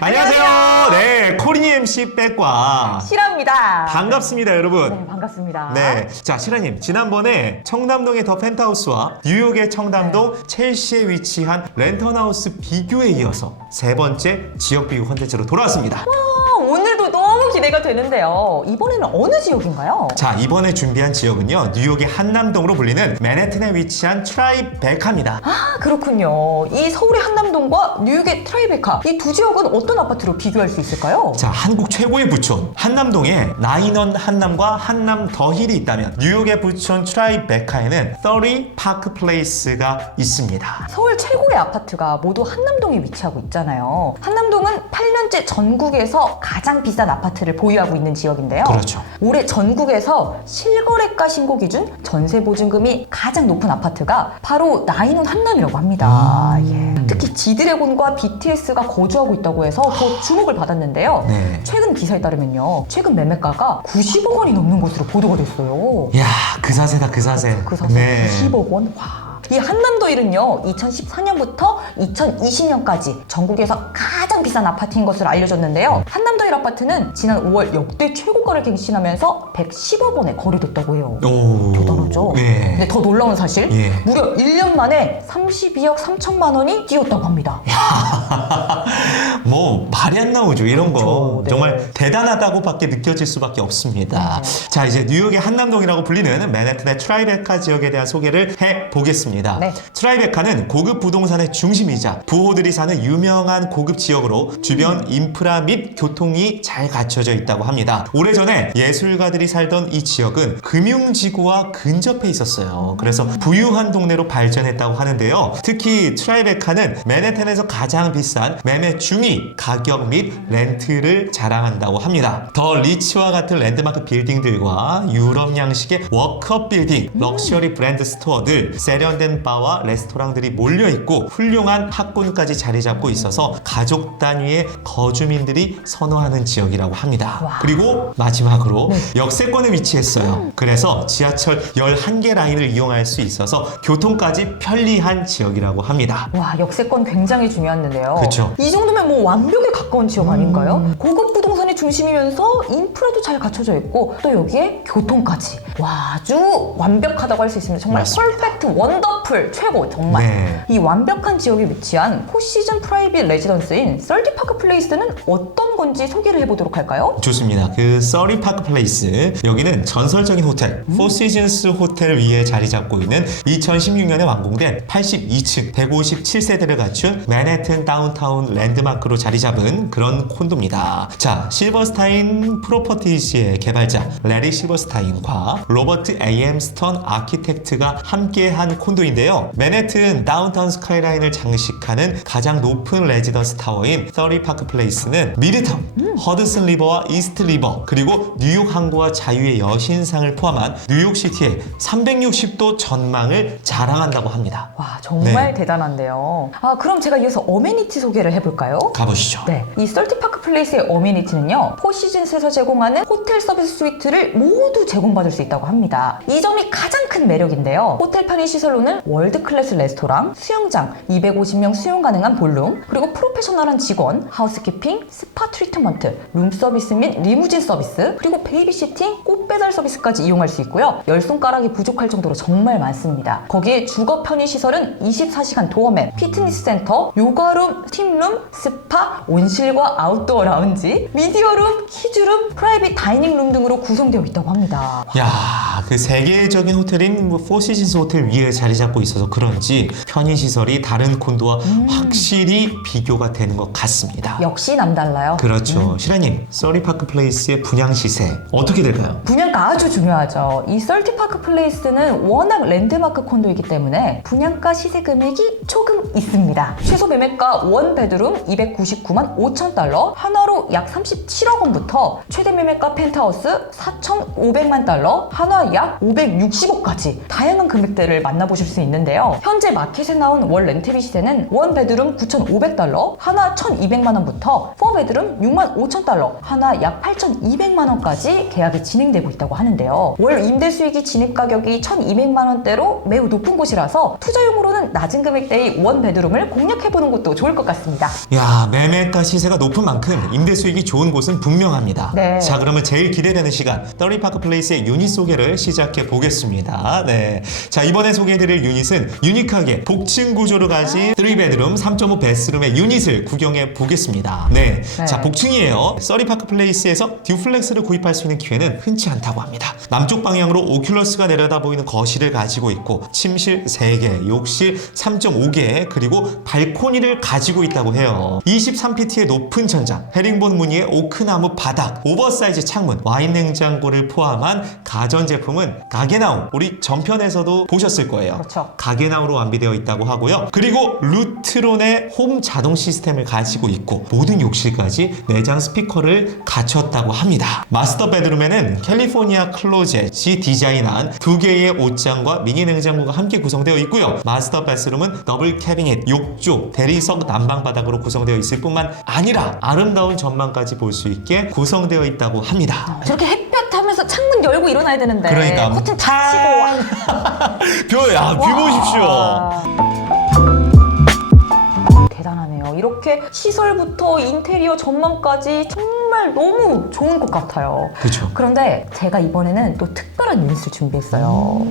안녕하세요. 네, 코리니 MC 백과 실화입니다. 반갑습니다, 여러분. 네, 반갑습니다. 네, 자 실아님 지난번에 청담동의 더 펜트하우스와 뉴욕의 청담동 네. 첼시에 위치한 랜턴하우스 비교에 이어서 세 번째 지역 비교 컨텐츠로 돌아왔습니다. 아, 오늘도 너무 기대가 되는데요. 이번에는 어느 지역인가요? 자 이번에 준비한 지역은요 뉴욕의 한남동으로 불리는 맨해튼에 위치한 트라이베카입니다. 아, 그렇군요. 이 서울의 한남동과 뉴욕의 트라이베카 이 두 지역은 어떤 아파트로 비교할 수 있을까요? 자 한국 최고의 부촌 한남동에 나인원 한남과 한남 더 힐이 있다면 뉴욕의 부촌 트라이베카에는 30 파크 플레이스가 있습니다. 서울 최고의 아파트가 모두 한남동에 위치하고 있잖아요. 한남동은 8년째 전국에서 가장 비싼 아파트를 보유하고 있는 지역인데요. 그렇죠. 올해 전국에서 실거래가 신고 기준 전세 보증금이 가장 높은 아파트가 바로 나인원 한남이라고 합니다. 음. 예. 특히 지드래곤과 BTS가 거주하고 있다고 해서 더 주목을 받았는데요. 네. 최근 기사에 따르면요. 최근 매매가가 90억 원이 넘는 것으로 보도가 됐어요. 야, 그 사세다, 그 사세. 그 사서 네. 90억 원? 와. 이 한남도일은요, 2014년부터 2020년까지 전국에서 가장 비싼 아파트인 것으로 알려졌는데요. 한남도일 아파트는 지난 5월 역대 최고가를 갱신하면서 110억 원에 거래됐다고 해요. 오. 대단하죠? 네. 근데 더 놀라운 사실, 예. 무려 1년 만에 32억 3천만 원이 뛰었다고 합니다. 뭐 말이 안 나오죠 이런 거 그렇죠, 네. 정말 대단하다고밖에 느껴질 수밖에 없습니다. 네. 자 이제 뉴욕의 한남동이라고 불리는 맨해튼의 트라이베카 지역에 대한 소개를 해 보겠습니다. 네. 트라이베카는 고급 부동산의 중심이자 부호들이 사는 유명한 고급 지역으로 주변 인프라 및 교통이 잘 갖춰져 있다고 합니다. 오래전에 예술가들이 살던 이 지역은 금융지구와 근접해 있었어요. 그래서 부유한 동네로 발전했다고 하는데요. 특히 트라이베카는 맨해튼에서 가장 비싼 매매 중위 가격 및 렌트를 자랑한다고 합니다. 더 리치와 같은 랜드마크 빌딩들과 유럽 양식의 워크업 빌딩, 럭셔리 브랜드 스토어들, 세련된 바와 레스토랑들이 몰려 있고 훌륭한 학군까지 자리 잡고 있어서 가족 단위의 거주민들이 선호하는 지역이라고 합니다. 와. 그리고 마지막으로 역세권에 위치했어요. 그래서 지하철 11개 라인을 이용할 수 있어서 교통까지 편리한 지역이라고 합니다. 와, 역세권 굉장히 중요한데요. 그쵸. 이 정도면 뭐 완벽에 가까운 지역 아닌가요? 고급 부동산이 중심이면서 인프라도 잘 갖춰져 있고 또 여기에 교통까지. 와, 아주 완벽하다고 할 수 있습니다. 정말 맞습니다. 퍼펙트, 원더풀, 최고, 정말. 네. 이 완벽한 지역에 위치한 포시즌 프라이빗 레지던스인 썰디파크 플레이스는 어떤 건지 소개를 해보도록 할까요? 좋습니다. 그 서리 파크 플레이스 여기는 전설적인 호텔 포 시즌스 호텔 위에 자리 잡고 있는 2016년에 완공된 82층 157세대를 갖춘 맨해튼 다운타운 랜드마크로 자리 잡은 그런 콘도입니다. 자 실버스타인 프로퍼티즈의 개발자 레리 실버스타인과 로버트 A.M. 스턴 아키텍트가 함께한 콘도인데요. 맨해튼 다운타운 스카이라인을 장식하는 가장 높은 레지던스 타워인 서리 파크 플레이스는 미 드타운, 허드슨 리버와 이스트 리버 그리고 뉴욕 항구와 자유의 여신상을 포함한 뉴욕시티의 360도 전망을 자랑한다고 합니다. 와, 정말 네. 대단한데요. 아, 그럼 제가 이어서 어메니티 소개를 해볼까요? 가보시죠. 네, 이 썰티파크 플레이스의 어메니티는요 포시즌스에서 제공하는 호텔 서비스 스위트를 모두 제공받을 수 있다고 합니다 이 점이 가장 큰 매력인데요 호텔 편의 시설로는 월드 클래스 레스토랑, 수영장, 250명 수용 가능한 볼룸 그리고 프로페셔널한 직원, 하우스키핑, 스파 트리트먼트, 룸 서비스 및 리무진 서비스 그리고 베이비 시팅, 꽃 배달 서비스까지 이용할 수 있고요 열 손가락이 부족할 정도로 정말 많습니다 거기에 주거 편의 시설은 24시간 도어맨, 피트니스 센터, 요가룸, 팀룸, 스파, 온실과 아웃도어 라운지, 미디어룸, 키즈룸, 프라이빗 다이닝룸 등으로 구성되어 있다고 합니다. 야, 그 세계적인 호텔인 뭐 포시즌스 호텔 위에 자리 잡고 있어서 그런지 편의 시설이 다른 콘도와 확실히 비교가 되는 것 같습니다. 역시 남달라요. 그 렇죠. 실아님, 서리파크 플레이스의 분양 시세 어떻게 될까요? 분양가 아주 중요하죠. 이 썰티파크 플레이스는 워낙 랜드마크 콘도이기 때문에 분양가 시세 금액이 조금 있습니다. 최소 매매가 원 베드룸 299만 5천 달러, 하나로 약 37억 원부터 최대 매매가 펜트하우스 4,500만 달러, 한화 약 560억까지 다양한 금액대를 만나보실 수 있는데요. 현재 마켓에 나온 월 렌트비 시세는 원 베드룸 9,500달러, 한화 1,200만 원부터 4 베드룸 6만 5천 달러, 한화 약 8,200만 원까지 계약이 진행되고 있다고 하는데요. 월 임대 수익이 진입 가격이 1,200만 원대로 매우 높은 곳이라서 투자용으로는 낮은 금액대의 원 베드룸을 공략해보는 것도 좋을 것 같습니다. 야 매매가 시세가 높은 만큼 임대 수익이 좋은 곳은 분명합니다. 네. 자 그러면 제일 기대되는 시간 떨리파크 플레이스의 유닛 소개를 시작해 보겠습니다. 네. 자 이번에 소개해드릴 유닛은 유니크하게 복층 구조를 가진 3베드룸 3.5 베스룸의 유닛을 구경해 보겠습니다. 네. 네. 자 복층이에요. 서리파크 플레이스에서 듀플렉스를 구입할 수 있는 기회는 흔치 않다 고 합니다. 남쪽 방향으로 오큘러스가 내려다 보이는 거실을 가지고 있고 침실 3개, 욕실 3.5개 그리고 발코니를 가지고 있다고 해요. 23피트의 높은 천장, 헤링본 무늬의 오크나무 바닥, 오버사이즈 창문, 와인 냉장고를 포함한 가전제품은 가게나우 우리 전편에서도 보셨을 거예요. 그렇죠. 가게나우로 완비되어 있다고 하고요. 그리고 루트론의 홈 자동 시스템을 가지고 있고 모든 욕실까지 내장 스피커를 갖췄다고 합니다. 마스터 베드룸에는 캘리포 니아 클로젯이 디자인한 두 개의 옷장과 미니 냉장고가 함께 구성되어 있고요. 마스터 베스룸은 더블 캐비닛, 욕조, 대리석 난방 바닥으로 구성되어 있을 뿐만 아니라 아름다운 전망까지 볼 수 있게 구성되어 있다고 합니다. 저렇게 햇볕 하면서 창문 열고 일어나야 되는데 그러니까 커튼 탁 치고 뷰, 야, 뷰 보십시오. 이렇게 시설부터 인테리어 전망까지 정말 너무 좋은 것 같아요. 그렇죠. 그런데 제가 이번에는 또 특별한 유닛을 준비했어요.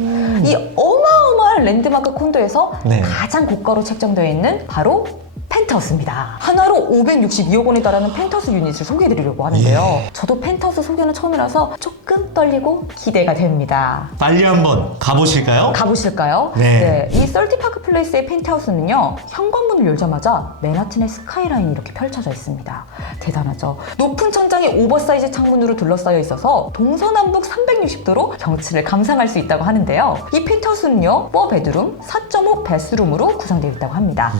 이 어마어마한 랜드마크 콘도에서 네. 가장 고가로 책정되어 있는 바로 펜트하우스입니다. 하나로 562억 원에 달하는 펜트하우스 유닛을 소개해드리려고 하는데요. 예. 저도 펜트하우스 소개는 처음이라서 조금 떨리고 기대가 됩니다. 빨리 한번 가보실까요? 가보실까요? 네. 이 썰티파크 플레이스의 펜트하우스는요, 현관문을 열자마자 맨하튼의 스카이라인이 이렇게 펼쳐져 있습니다. 대단하죠? 높은 천장이 오버사이즈 창문으로 둘러싸여 있어서 동서남북 360도로 경치를 감상할 수 있다고 하는데요. 이 펜트하우스는요, 4베드룸, 4.5 베스룸으로 구성되어 있다고 합니다.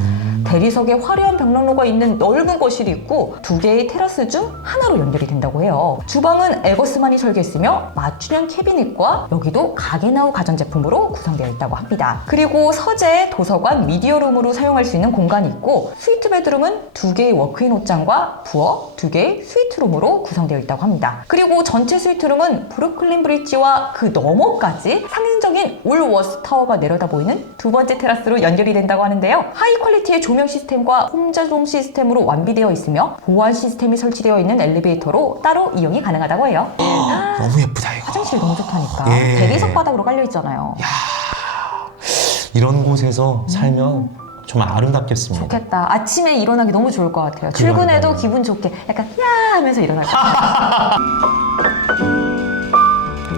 대리석에 화려한 벽난로가 있는 넓은 거실이 있고 두 개의 테라스 중 하나로 연결이 된다고 해요. 주방은 에거스만이 설계했으며 맞춤형 캐비닛과 여기도 가게나우 가전제품으로 구성되어 있다고 합니다. 그리고 서재, 도서관, 미디어룸으로 사용할 수 있는 공간이 있고 스위트 베드룸은 두 개의 워크인 옷장과 부엌, 두 개의 스위트룸으로 구성되어 있다고 합니다. 그리고 전체 스위트룸은 브루클린 브릿지와 그 너머까지 상징적인 울워스 타워가 내려다 보이는 두 번째 테라스로 연결이 된다고 하는데요. 하이 퀄리티의 조명 시스템과 홈 자동 시스템으로 완비되어 있으며 보안 시스템이 설치되어 있는 엘리베이터로 따로 이용이 가능하다고 해요. 너무 예쁘다 이거. 화장실 너무 좋다니까. 예. 대리석 바닥으로 깔려 있잖아요. 이런 곳에서 살면 정말 아름답겠습니다. 좋겠다. 아침에 일어나기 너무 좋을 것 같아요. 출근해도. 기분 좋게 약간 야 하면서 일어날 것 같아요.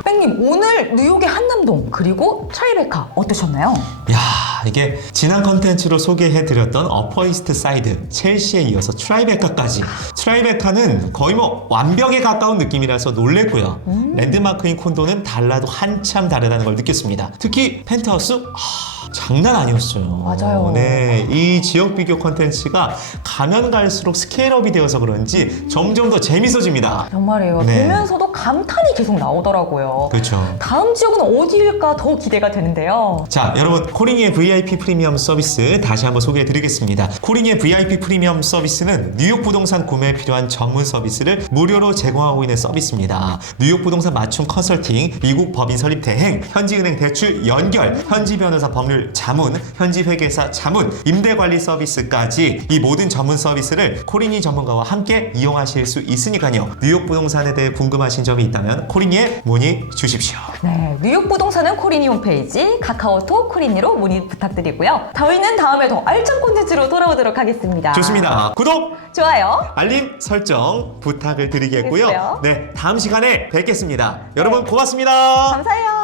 뺑님 오늘 뉴욕의 한남동 그리고 트라이베카 어떠셨나요? 야 이게 지난 컨텐츠로 소개해드렸던 어퍼이스트 사이드 첼시에 이어서 트라이베카까지 트라이베카는 거의 뭐 완벽에 가까운 느낌이라서 놀랬고요 랜드마크인 콘도는 달라도 한참 다르다는 걸 느꼈습니다 특히 펜트하우스 아, 장난 아니었어요 맞아요. 네, 이 지역 비교 컨텐츠가 가면 갈수록 스케일업이 되어서 그런지 점점 더 재밌어집니다 정말이에요. 네. 보면서도 감탄이 계속 나오더라고요. 그렇죠 다음 지역은 어디일까 더 기대가 되는데요. 자, 여러분 코링의 VIP 프리미엄 서비스 다시 한번 소개해 드리겠습니다. 코링의 VIP 프리미엄 서비스는 뉴욕 부동산 구매에 필요한 전문 서비스를 무료로 제공하고 있는 서비스입니다. 뉴욕 부동산 맞춤 컨설팅, 미국 법인 설립 대행, 현지 은행 대출 연결, 현지 변호사 법률 자문, 현지 회계사 자문, 임대 관리 서비스까지 이 모든 전문 서비스를 코링이 전문가와 함께 이용하실 수 있으니까요. 뉴욕 부동산에 대해 궁금하신 점이 있다면 코링에 문의 주십시오. 네, 뉴욕 부동산은 코리니 홈페이지, 카카오톡 코리니로 문의 부탁드리고요. 저희는 다음에 더 알찬 콘텐츠로 돌아오도록 하겠습니다. 좋습니다. 구독! 좋아요. 알림 설정 부탁을 드리겠고요. 알겠어요. 네, 다음 시간에 뵙겠습니다. 여러분 고맙습니다. 감사해요.